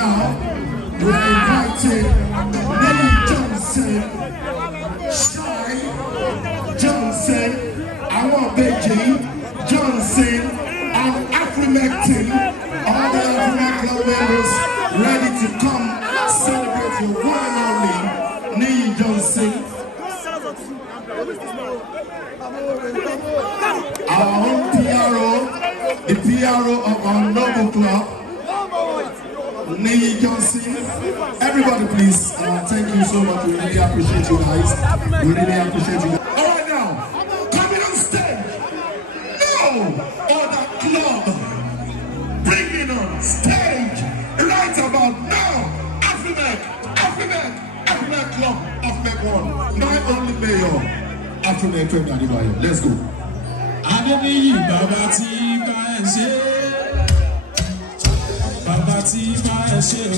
now, we are inviting Nelly Johnson, Shy Johnson, Awabeji Johnson, and Afrimectin, all the African club members ready to come celebrate your one and only Nelly Johnson. Our own PRO, the PRO of our noble club, Nelly Johnson. Everybody please, thank you so much. We really appreciate you guys. We really appreciate you guys. Alright now, coming on stage, no other club bringing on stage right about now, Afrimec Club, Afrimec 1, my only mayor, Femi Adebayo. Let's go. Adeniyi bàbá tí bá ẹ ṣe o.